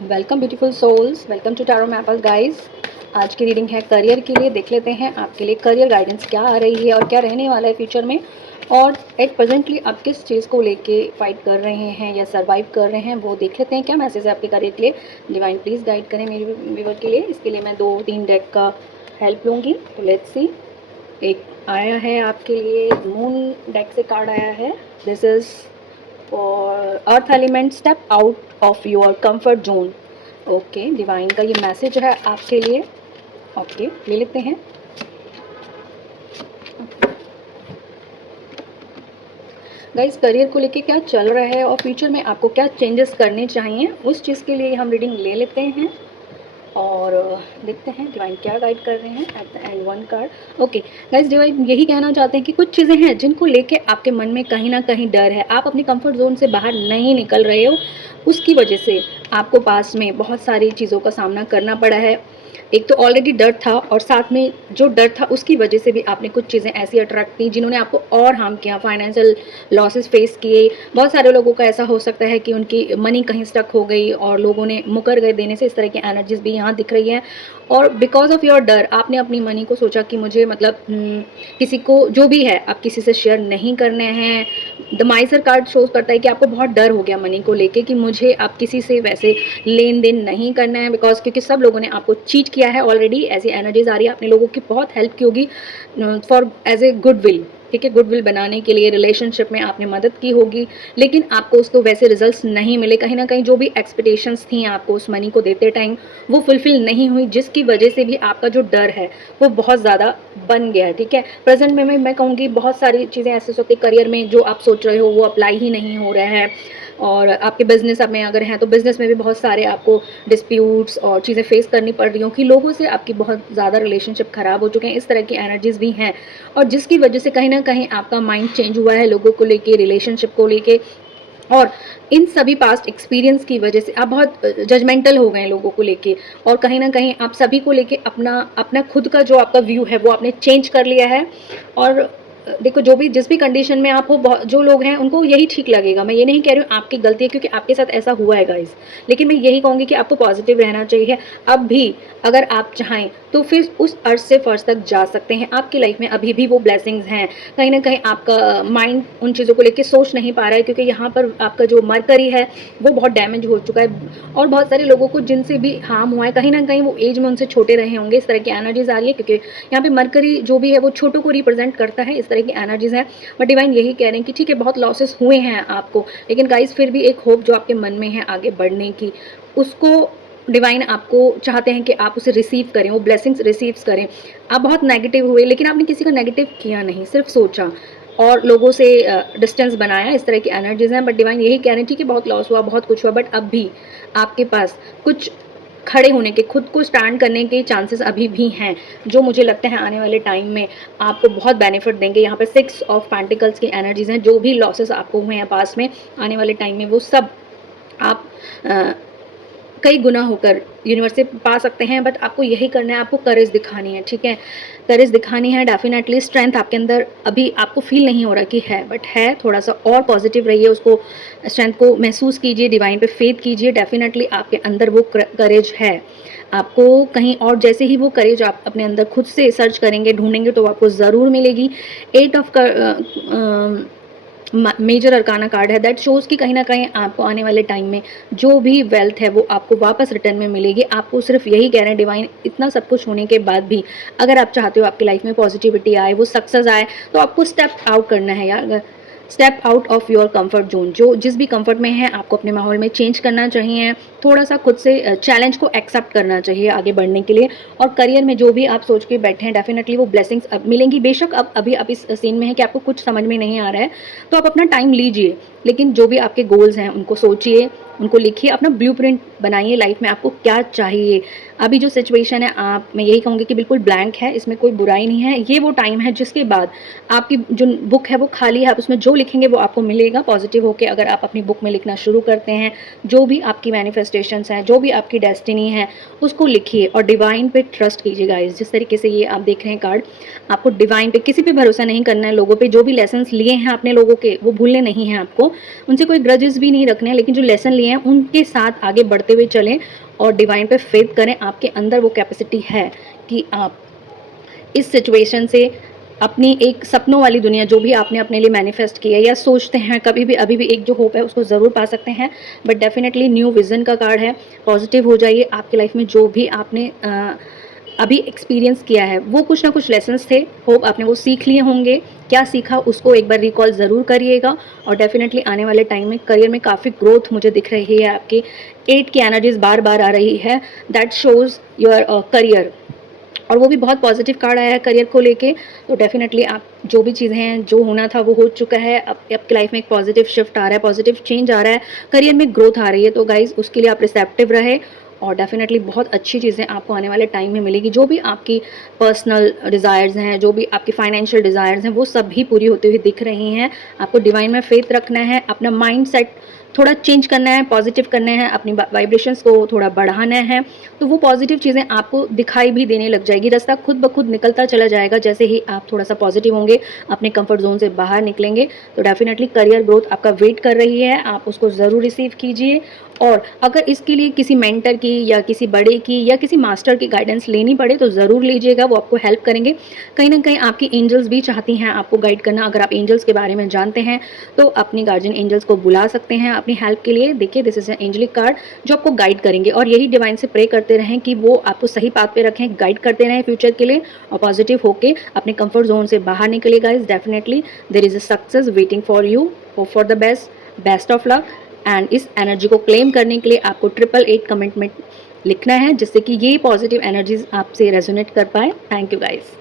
Welcome beautiful souls, welcome to Tarot Maple guys. आज की reading है करियर के लिए। देख लेते हैं आपके लिए करियर गाइडेंस क्या आ रही है और क्या रहने वाला है फ्यूचर में, और एट प्रेजेंटली आप किस चीज़ को लेके फाइट कर रहे हैं या सरवाइव कर रहे हैं, वो देख लेते हैं। क्या मैसेज है आपके करियर के लिए। डिवाइन प्लीज़ गाइड करें मेरे व्यूवर के लिए। इसके लिए मैं 2-3 डेक का हेल्प लूँगी। तो लेट्स सी। एक आया है आपके लिए मून डेक से कार्ड आया है। This is for earth element, step out of your comfort zone. Okay, divine का ये मैसेज है आपके लिए। ओके, ले लेते हैं। गाइस, करियर को लेके क्या चल रहा है और फ्यूचर में आपको क्या चेंजेस करने चाहिए, उस चीज़ के लिए हम रीडिंग ले लेते हैं और देखते हैं डिवाइन क्या गाइड कर रहे हैं। At the end one card. Okay guys, divine यही कहना चाहते हैं कि कुछ चीज़ें हैं जिनको लेके आपके मन में कहीं ना कहीं डर है। आप अपनी कंफर्ट जोन से बाहर नहीं निकल रहे हो, उसकी वजह से आपको पास में बहुत सारी चीज़ों का सामना करना पड़ा है। एक तो ऑलरेडी डर था, और साथ में जो डर था उसकी वजह से भी आपने कुछ चीज़ें ऐसी अट्रैक्ट की जिन्होंने आपको और हार्म किया। फाइनेंशियल लॉसेस फेस किए। बहुत सारे लोगों का ऐसा हो सकता है कि उनकी मनी कहीं स्टक हो गई और लोगों ने मुकर गए देने से। इस तरह की एनर्जीज भी यहाँ दिख रही है। और बिकॉज ऑफ योर डर आपने अपनी मनी को सोचा कि मुझे मतलब किसी को जो भी है आप किसी से शेयर नहीं करने हैं। द माइसर कार्ड शोज करता है कि आपको बहुत डर हो गया मनी को लेके कि मुझे आप किसी से वैसे लेन देन नहीं करना है, बिकॉज क्योंकि सब लोगों ने आपको चीट किया है ऑलरेडी। ऐसी एनर्जीज आ रही है। आपने लोगों की बहुत हेल्प की होगी फॉर एज ए गुडविल, ठीक है, गुडविल बनाने के लिए रिलेशनशिप में आपने मदद की होगी, लेकिन आपको उसको वैसे रिजल्ट्स नहीं मिले। कहीं ना कहीं जो भी एक्सपेक्टेशंस थी आपको उस मनी को देते टाइम, वो फुलफिल नहीं हुई, जिसकी वजह से भी आपका जो डर है वो बहुत ज़्यादा बन गया है। ठीक है, प्रेजेंट में मैं कहूँगी बहुत सारी चीज़ें ऐसे होती है करियर में जो आप सोच रहे हो वो अप्लाई ही नहीं हो रहा है। और आपके बिजनेस में अगर हैं तो बिजनेस में भी बहुत सारे आपको डिस्प्यूट्स और चीज़ें फेस करनी पड़ रही हो कि लोगों से आपकी बहुत ज़्यादा रिलेशनशिप ख़राब हो चुके हैं। इस तरह की एनर्जीज भी हैं, और जिसकी वजह से कहीं ना कहीं आपका माइंड चेंज हुआ है लोगों को लेके, रिलेशनशिप को लेके। और इन सभी पास्ट एक्सपीरियंस की वजह से आप बहुत जजमेंटल हो गए लोगों को लेके, और कहीं ना कहीं आप सभी को लेके अपना अपना खुद का जो आपका व्यू है वो आपने चेंज कर लिया है। और देखो, जो भी जिस भी कंडीशन में आप हो, जो लोग हैं उनको यही ठीक लगेगा। मैं ये नहीं कह रही हूँ आपकी गलती है, क्योंकि आपके साथ ऐसा हुआ है गाइस, लेकिन मैं यही कहूँगी कि आपको पॉजिटिव रहना चाहिए। अब भी अगर आप चाहें तो फिर उस अर्थ से फर्श तक जा सकते हैं। आपकी लाइफ में अभी भी वो ब्लेसिंग्स हैं। कहीं ना कहीं आपका माइंड उन चीज़ों को लेकर सोच नहीं पा रहा है, क्योंकि यहाँ पर आपका जो मरकरी है वो बहुत डैमेज हो चुका है। और बहुत सारे लोगों को जिनसे भी हार्म हुआ है, कहीं ना कहीं वो एज में उनसे छोटे रहे होंगे। इस तरह की एनर्जीज आ रही है, क्योंकि यहाँ पे मरकरी जो भी है वो छोटों को रिप्रेजेंट करता है। इस तरह की एनर्जीज है। बट डिवाइन यही कह रहे हैं कि ठीक है, बहुत लॉसेस हुए हैं आपको, लेकिन गाइस फिर भी एक होप जो आपके मन में है आगे बढ़ने की, उसको डिवाइन आपको चाहते हैं कि आप उसे रिसीव करें, वो ब्लेसिंग्स रिसीव करें। आप बहुत नेगेटिव हुए, लेकिन आपने किसी का नेगेटिव किया नहीं, सिर्फ सोचा और लोगों से डिस्टेंस बनाया। इस तरह की एनर्जीज हैं। बट डिवाइन यही कह रहे हैं ठीक है, बहुत लॉस हुआ, बहुत कुछ हुआ, बट अब भी आपके पास कुछ खड़े होने के, खुद को स्टैंड करने के चांसेस अभी भी हैं, जो मुझे लगता है आने वाले टाइम में आपको बहुत बेनिफिट देंगे। यहाँ पर 6 ऑफ पेंटिकल्स की एनर्जीज हैं। जो भी लॉसेस आपको हुए हैं पास में, आने वाले टाइम में वो सब आप कई गुना होकर यूनिवर्स से पा सकते हैं। बट आपको यही करना है, आपको करेज दिखानी है। ठीक है, करेज दिखानी है। डेफिनेटली स्ट्रेंथ आपके अंदर अभी आपको फील नहीं हो रहा कि है, बट है। थोड़ा सा और पॉजिटिव रहिए, उसको स्ट्रेंथ को महसूस कीजिए, डिवाइन पे फेथ कीजिए। डेफिनेटली आपके अंदर वो करेज है। आपको कहीं और जैसे ही वो करेज आप अपने अंदर खुद से सर्च करेंगे, ढूंढेंगे, तो आपको ज़रूर मिलेगी। 8 ऑफ मेजर अरकाना कार्ड है। दैट शोज़ कि कहीं ना कहीं आपको आने वाले टाइम में जो भी वेल्थ है वो आपको वापस रिटर्न में मिलेगी। आपको सिर्फ यही कह रहे हैं डिवाइन, इतना सब कुछ होने के बाद भी अगर आप चाहते हो आपकी लाइफ में पॉजिटिविटी आए, वो सक्सेस आए, तो आपको स्टेप आउट करना है यार। Step out of your comfort zone. जो जिस भी कंफर्ट में है आपको अपने माहौल में चेंज करना चाहिए। थोड़ा सा खुद से चैलेंज को एक्सेप्ट करना चाहिए आगे बढ़ने के लिए। और करियर में जो भी आप सोच के बैठे हैं, डेफिनेटली वो ब्लेसिंग्स अब मिलेंगी। बेशक अब अभी आप इस सीन में है कि आपको कुछ समझ में नहीं आ रहा है, तो आप अपना टाइम लीजिए, लेकिन जो भी आपके गोल्स हैं उनको सोचिए, उनको लिखिए, अपना ब्लूप्रिंट बनाइए लाइफ में आपको क्या चाहिए। अभी जो सिचुएशन है, आप मैं यही कहूँगी कि बिल्कुल ब्लैंक है, इसमें कोई बुराई नहीं है। ये वो टाइम है जिसके बाद आपकी जो बुक है वो खाली है, आप उसमें जो लिखेंगे वो आपको मिलेगा। पॉजिटिव होकर अगर आप अपनी बुक में लिखना शुरू करते हैं, जो भी आपकी मैनिफेस्टेशंस हैं, जो भी आपकी डेस्टिनी है, उसको लिखिए और डिवाइन पे ट्रस्ट कीजिए गाइस। जिस तरीके से ये आप देख रहे हैं कार्ड, आपको डिवाइन पे, किसी पे भरोसा नहीं करना है। लोगों पे जो भी लेसन्स लिए हैं आपने लोगों के, वो भूलने नहीं हैं आपको। उनसे कोई ग्रजेस भी नहीं रखने हैं, लेकिन जो लेसन लिए हैं उनके साथ आगे बढ़ते हुए चलें और डिवाइन पे फेथ करें। आपके अंदर वो कैपेसिटी है कि आप इस सिचुएशन से अपनी एक सपनों वाली दुनिया जो भी आपने अपने लिए मैनिफेस्ट की है या सोचते हैं कभी भी, अभी भी एक जो होप है उसको ज़रूर पा सकते हैं। बट डेफिनेटली न्यू विज़न का कार्ड है। पॉजिटिव हो जाइए। आपकी लाइफ में जो भी आपने अभी एक्सपीरियंस किया है वो कुछ ना कुछ लेसन्स थे, होप आपने वो सीख लिए होंगे। क्या सीखा उसको एक बार रिकॉल ज़रूर करिएगा। और डेफिनेटली आने वाले टाइम में करियर में काफ़ी ग्रोथ मुझे दिख रही है। आपकी 8 की एनर्जीज बार बार आ रही है, दैट शोज़ योर करियर, और वो भी बहुत पॉजिटिव कार्ड आया है करियर को लेके। तो डेफिनेटली आप जो भी चीज़ें हैं, जो होना था वो हो चुका है। अब आपकी लाइफ में एक पॉजिटिव शिफ्ट आ रहा है, पॉजिटिव चेंज आ रहा है, करियर में ग्रोथ आ रही है। तो गाइज़ उसके लिए आप रिसेप्टिव रहे और डेफिनेटली बहुत अच्छी चीज़ें आपको आने वाले टाइम में मिलेगी। जो भी आपकी पर्सनल डिज़ायर्स हैं, जो भी आपकी फाइनेंशियल डिज़ायर्स हैं, वो सब भी पूरी होते हुए दिख रही हैं। आपको डिवाइन में फेथ रखना है, अपना माइंड सेट थोड़ा चेंज करना है, पॉजिटिव करना है, अपनी वाइब्रेशंस को थोड़ा बढ़ाना है। तो वो पॉजिटिव चीज़ें आपको दिखाई भी देने लग जाएगी। रास्ता खुद ब खुद निकलता चला जाएगा जैसे ही आप थोड़ा सा पॉजिटिव होंगे, अपने कंफर्ट जोन से बाहर निकलेंगे। तो डेफिनेटली करियर ग्रोथ आपका वेट कर रही है, आप उसको ज़रूर रिसीव कीजिए। और अगर इसके लिए किसी मेंटर की या किसी बड़े की या किसी मास्टर की गाइडेंस लेनी पड़े तो ज़रूर लीजिएगा, वो आपको हेल्प करेंगे। कहीं ना कहीं आपकी एंजल्स भी चाहती हैं आपको गाइड करना। अगर आप एंजल्स के बारे में जानते हैं तो अपनी गार्जियन एंजल्स को बुला सकते हैं अपनी हेल्प के लिए। देखिए, this is an angelic card जो आपको गाइड करेंगे, और यही डिवाइन से प्रे करते रहें कि वो आपको सही पाथ पे रखें, गाइड करते रहें फ्यूचर के लिए, और पॉजिटिव होके अपने कंफर्ट जोन से बाहर निकलिए guys. Definitely there is a success waiting for you. Hope for the best, best of luck. And इस एनर्जी को क्लेम करने के लिए आपको 888 कमिटमेंट लिखना है, जिससे कि ये पॉजिटिव एनर्जीज आपसे रेजोनेट कर पाए। Thank you guys.